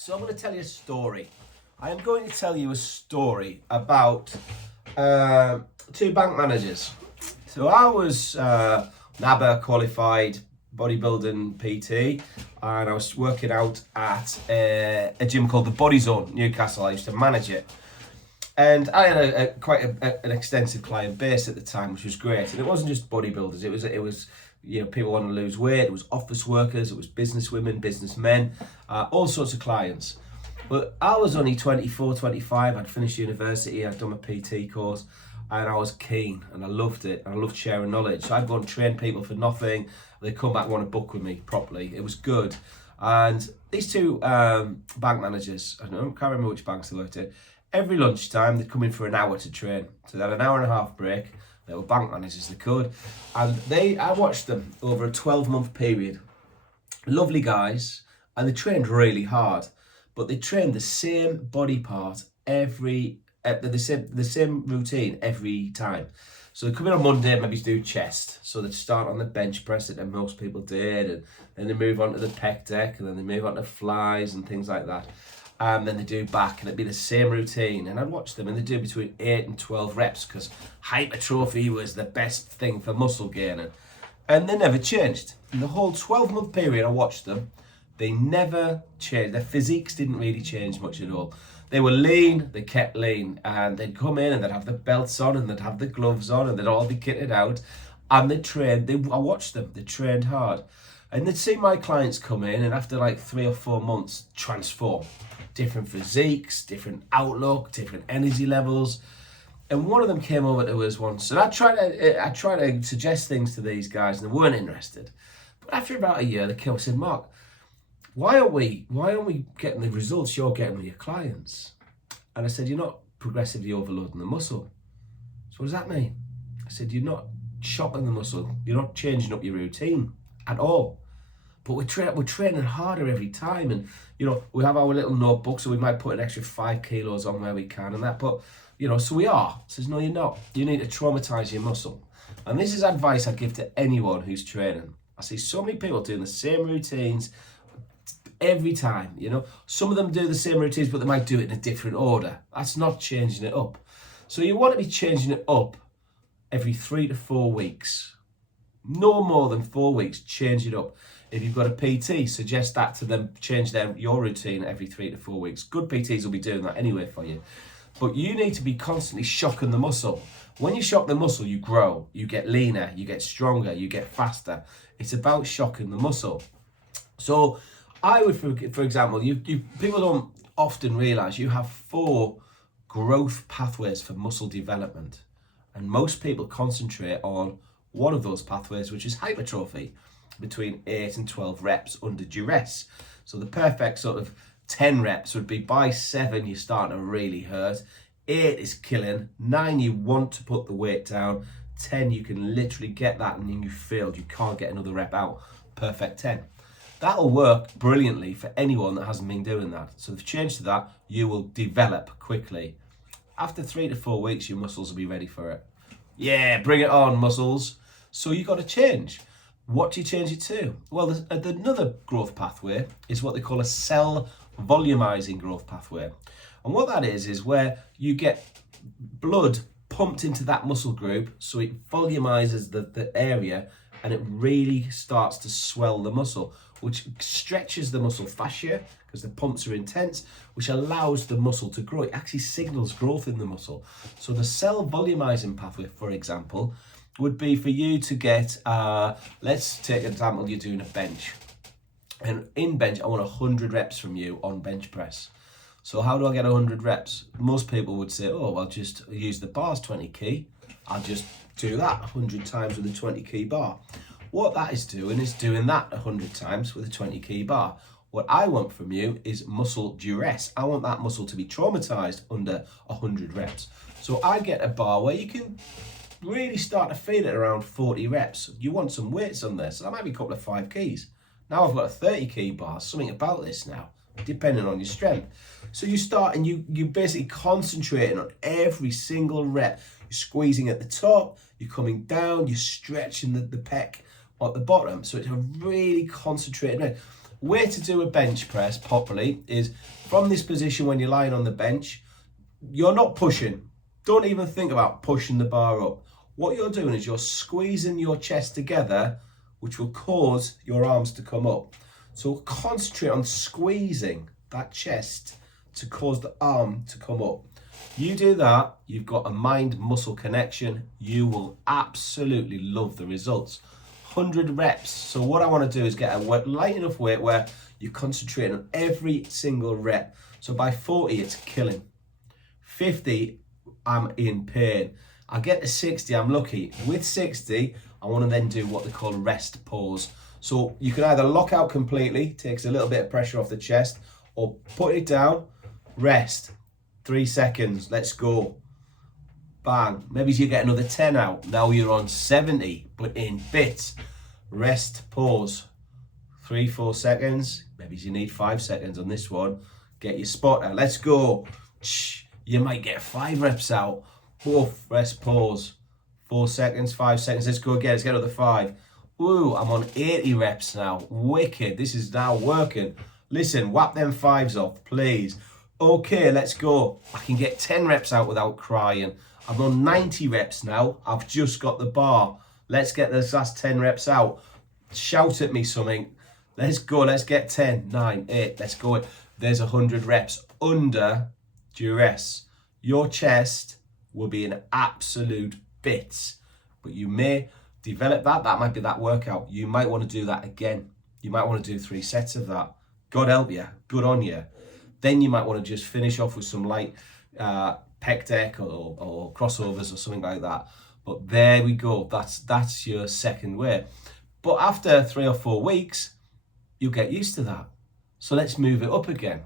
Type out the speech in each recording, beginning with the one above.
So I'm going to tell you a story. I am going to tell you a story about two bank managers. So I was NABA qualified bodybuilding PT, and I was working out at a gym called the Body Zone, Newcastle. I used to manage it. And I had quite an extensive client base at the time, which was great. And it wasn't just bodybuilders. It was people wanting to lose weight. It was office workers. It was business women, businessmen, all sorts of clients. But I was only 24, 25. I'd finished university. I'd done my PT course, and I was keen, and I loved it. And I loved sharing knowledge. So I'd go and train people for nothing. They'd come back and want to book with me properly. It was good. And these two bank managers, I can't remember which banks they worked at. Every lunchtime, they'd come in for an hour to train. So they had an hour and a half break. They were bank managers, they could. And I watched them over a 12-month period. Lovely guys, and they trained really hard. But they trained the same body part the same routine every time. So they come in on Monday, maybe do chest. So they'd start on the bench press that most people did, and then they move on to the pec deck, and then they move on to flies and things like that. And then they do back, and it'd be the same routine. And I'd watch them, and they do between 8 and 12 reps because hypertrophy was the best thing for muscle gaining. And they never changed. In the whole 12-month period I watched them, they never changed. Their physiques didn't really change much at all. They were lean, they kept lean, and they'd come in and they'd have the belts on and they'd have the gloves on and they'd all be kitted out. And they trained, I watched them, they trained hard. And they'd see my clients come in, and after like 3 or 4 months, transform. Different physiques, different outlook, different energy levels. And one of them came over to us once, and I tried to suggest things to these guys, and they weren't interested. But after about a year, they came and said, "Mark, why aren't we getting the results you're getting with your clients?" And I said, "You're not progressively overloading the muscle." So what does that mean? I said, "You're not shocking the muscle. You're not changing up your routine at all. But we're training harder every time, and we have our little notebook, so we might put an extra 5 kilos on where we can and that. But so we are." Says, "No, you're not. You need to traumatize your muscle." And this is advice I'd give to anyone who's training. I see so many people doing the same routines every time. Some of them do the same routines, but they might do it in a different order. That's not changing it up. So you want to be changing it up every 3 to 4 weeks. No more than 4 weeks, change it up. If you've got a PT, suggest that to them, change your routine every 3 to 4 weeks. Good PTs will be doing that anyway for you. But you need to be constantly shocking the muscle. When you shock the muscle, you grow, you get leaner, you get stronger, you get faster. It's about shocking the muscle. So I would, for example, people don't often realize you have 4 growth pathways for muscle development. And most people concentrate on one of those pathways, which is hypertrophy, between 8 and 12 reps under duress. So the perfect sort of 10 reps would be by 7, you're starting to really hurt. 8 is killing. 9, you want to put the weight down. 10, you can literally get that and then you failed. You can't get another rep out. Perfect 10. That'll work brilliantly for anyone that hasn't been doing that. So if you change to that, you will develop quickly. After 3 to 4 weeks, your muscles will be ready for it. Yeah, bring it on, muscles. So you got to change. What do you change it to? Well, another growth pathway is what they call a cell volumizing growth pathway. And what that is where you get blood pumped into that muscle group, so it volumizes the area, and it really starts to swell the muscle, which stretches the muscle fascia because the pumps are intense, which allows the muscle to grow. It actually signals growth in the muscle. So the cell volumizing pathway, for example, would be for you to get, let's take an example, you're doing a bench. And in bench, I want 100 reps from you on bench press. So how do I get 100 reps? Most people would say, oh, I'll just use the bars 20 key. I'll just do that 100 times with a 20 key bar. What that is doing that 100 times with a 20 key bar. What I want from you is muscle duress. I want that muscle to be traumatized under 100 reps. So I get a bar where you can really start to feel it around 40 reps. You want some weights on there, so that might be a couple of 5 keys. Now I've got a 30 key bar, something about this now, depending on your strength. So you start and you basically concentrating on every single rep. You're squeezing at the top, you're coming down, you're stretching the pec at the bottom. So it's a really concentrated rep. way to do a bench press properly is from this position when you're lying on the bench, you're not pushing. Don't even think about pushing the bar up. What you're doing is you're squeezing your chest together, which will cause your arms to come up. So concentrate on squeezing that chest to cause the arm to come up. You do that, you've got a mind-muscle connection. You will absolutely love the results. 100 reps. So what I want to do is get a light enough weight where you concentrate on every single rep. So by 40, it's killing. 50, I'm in pain. I get to 60, I'm lucky. With 60, I want to then do what they call rest pause. So you can either lock out completely, takes a little bit of pressure off the chest, or put it down, rest. 3 seconds, let's go. Bang. Maybe you get another 10 out. Now you're on 70, but in bits. Rest, pause. 3-4 seconds. Maybe you need 5 seconds on this one. Get your spotter. Let's go. You might get 5 reps out. Oof, rest, pause. 4 seconds, 5 seconds. Let's go again. Let's get another 5. Ooh, I'm on 80 reps now. Wicked. This is now working. Listen, whap them 5s off, please. Okay, let's go. I can get 10 reps out without crying. I'm on 90 reps now. I've just got the bar. Let's get those last 10 reps out. Shout at me something. Let's go. Let's get 10, 9, 8. Let's go. There's 100 reps under duress. Your chest will be in absolute bits, but you may develop that. That might be that workout. You might want to do that again. You might want to do 3 sets of that. God help you. Good on you. Then you might want to just finish off with some light pec deck or crossovers or something like that. But there we go. That's your second way. But after 3 or 4 weeks, you'll get used to that. So let's move it up again.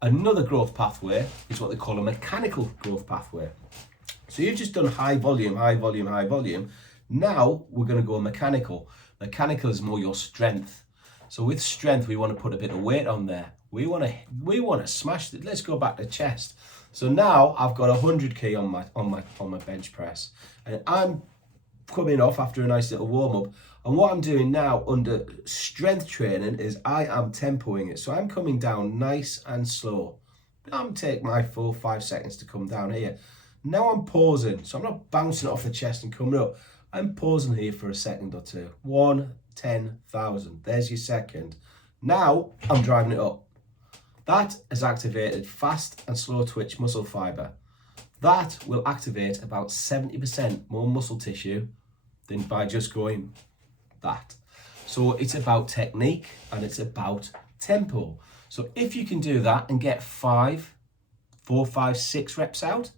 Another growth pathway is what they call a mechanical growth pathway. So you've just done high volume, high volume, high volume. Now we're going to go mechanical. Mechanical is more your strength. So with strength, we want to put a bit of weight on there. We want to smash it. Let's go back to chest. So now I've got 100 kg on my bench press, and I'm coming off after a nice little warm up. And what I'm doing now under strength training is I am tempoing it. So I'm coming down nice and slow. I'm taking my 4-5 seconds to come down here. Now I'm pausing. So I'm not bouncing it off the chest and coming up. I'm pausing here for a second or two. 1, 10,000. There's your second. Now I'm driving it up. That has activated fast and slow twitch muscle fiber. That will activate about 70% more muscle tissue than by just going that. So it's about technique and it's about tempo. So if you can do that and get 4, 5, 6 reps out,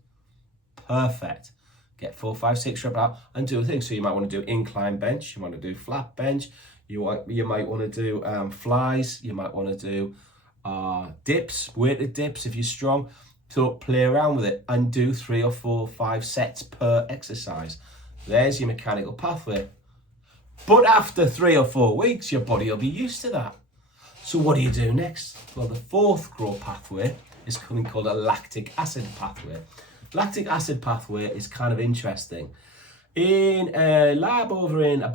perfect. Get 4, 5, 6 reps out and do things. So you might want to do incline bench, you want to do flat bench, you might want to do flies, you might want to do dips, weighted dips if you're strong. So play around with it and do 3 or 4, 5 sets per exercise. There's your mechanical pathway. But after 3 or 4 weeks, your body will be used to that. So what do you do next? Well, the 4th growth pathway is something called a lactic acid pathway. Lactic acid pathway is kind of interesting. In a lab over in, I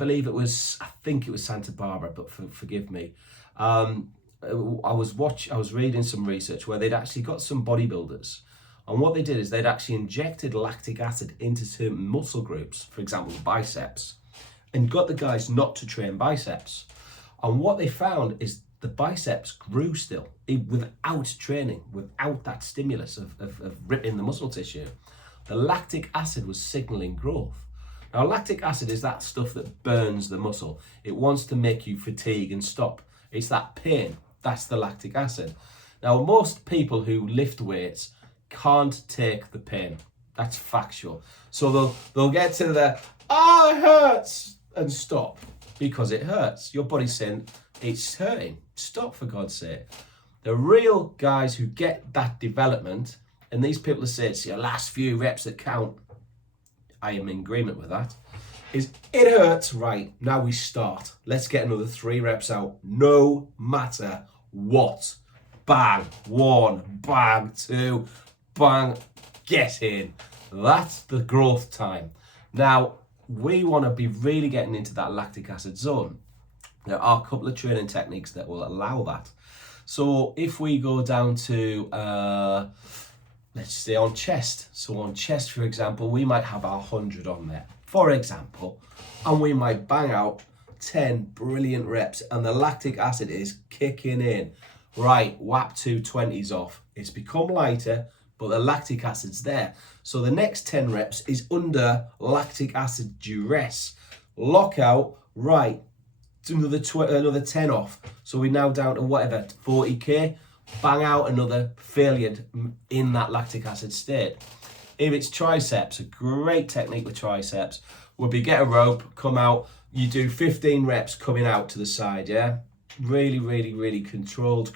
think it was Santa Barbara, but forgive me. I was reading some research where they'd actually got some bodybuilders, and what they did is they'd actually injected lactic acid into certain muscle groups, for example biceps, and got the guys not to train biceps. And what they found is the biceps grew still without training, without that stimulus of ripping the muscle tissue. The lactic acid was signaling growth. Now lactic acid is that stuff that burns the muscle. It wants to make you fatigue and stop. It's that pain. That's the lactic acid. Now, most people who lift weights can't take the pain. That's factual. So they'll get to the, it hurts, and stop because it hurts. Your body's saying, it's hurting. Stop, for God's sake. The real guys who get that development, and these people who say it's your last few reps that count, I am in agreement with that, is it hurts, right, now we start. Let's get another 3 reps out, no matter what. Bang, 1, bang, 2, bang, get in. That's the growth time. Now, we want to be really getting into that lactic acid zone. There are a couple of training techniques that will allow that. So if we go down to, let's say on chest. So on chest, for example, we might have our 100 on there, for example, and we might bang out 10 brilliant reps and the lactic acid is kicking in. Right, whap 220s off. It's become lighter, but the lactic acid's there. So the next 10 reps is under lactic acid duress. Lockout, right, another 10 off. So we're now down to whatever, 40k. Bang out another failure in that lactic acid state. If it's triceps, a great technique with triceps would be get a rope, come out, you do 15 reps coming out to the side, yeah? Really, really, really controlled,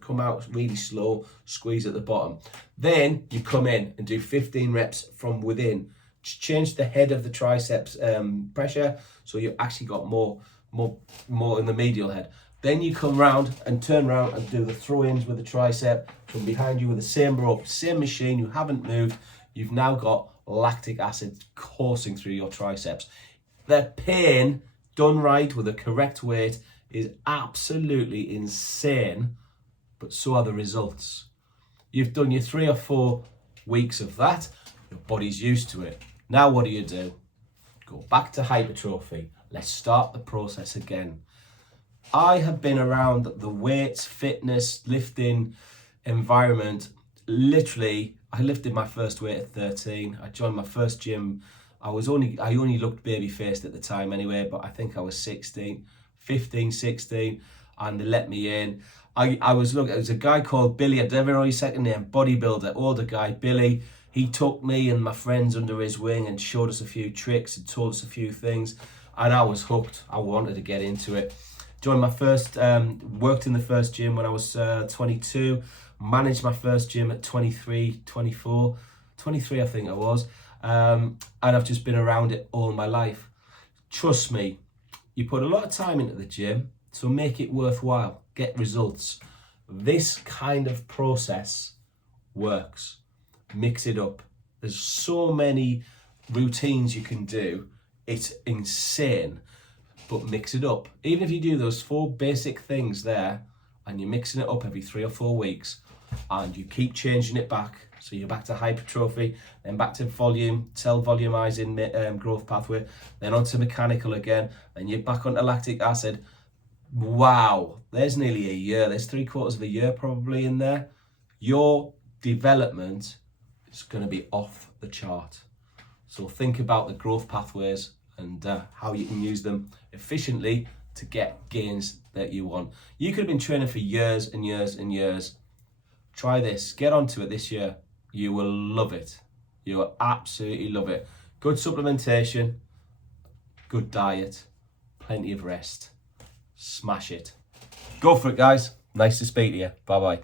come out really slow, squeeze at the bottom. Then you come in and do 15 reps from within. Just change the head of the triceps pressure, so you actually got more in the medial head. Then you come round and turn around and do the throw-ins with the tricep from behind you with the same rope, same machine, you haven't moved. You've now got lactic acid coursing through your triceps. The pain done right with the correct weight is absolutely insane, but so are the results. You've done your 3 or 4 weeks of that, your body's used to it. Now what do? Go back to hypertrophy. Let's start the process again. I have been around the weights, fitness, lifting environment. Literally, I lifted my first weight at 13. I joined my first gym. I only looked baby-faced at the time anyway, but I think I was 16, 15, 16, and they let me in. I was looking, there was a guy called Billy, I never know his second name, bodybuilder, older guy, Billy. He took me and my friends under his wing and showed us a few tricks and taught us a few things, and I was hooked. I wanted to get into it. Joined my first, worked in the first gym when I was 22, managed my first gym at 23, 24, 23 I think I was, and I've just been around it all my life. Trust me, you put a lot of time into the gym, so make it worthwhile, get results. This kind of process works. Mix it up. There's so many routines you can do, it's insane. But mix it up. Even if you do those 4 basic things there and you're mixing it up every 3 or 4 weeks and you keep changing it back, so you're back to hypertrophy, then back to volume, cell volumizing growth pathway, then onto mechanical again, then you're back onto lactic acid. Wow, there's nearly a year, there's 3/4 of a year probably in there. Your development is going to be off the chart. So think about the growth pathways and how you can use them efficiently to get gains that you want. You could have been training for years and years and years. Try this, get onto it this year. You will love it. You will absolutely love it. Good supplementation, good diet, plenty of rest. Smash it. Go for it, guys. Nice to speak to you. Bye-bye.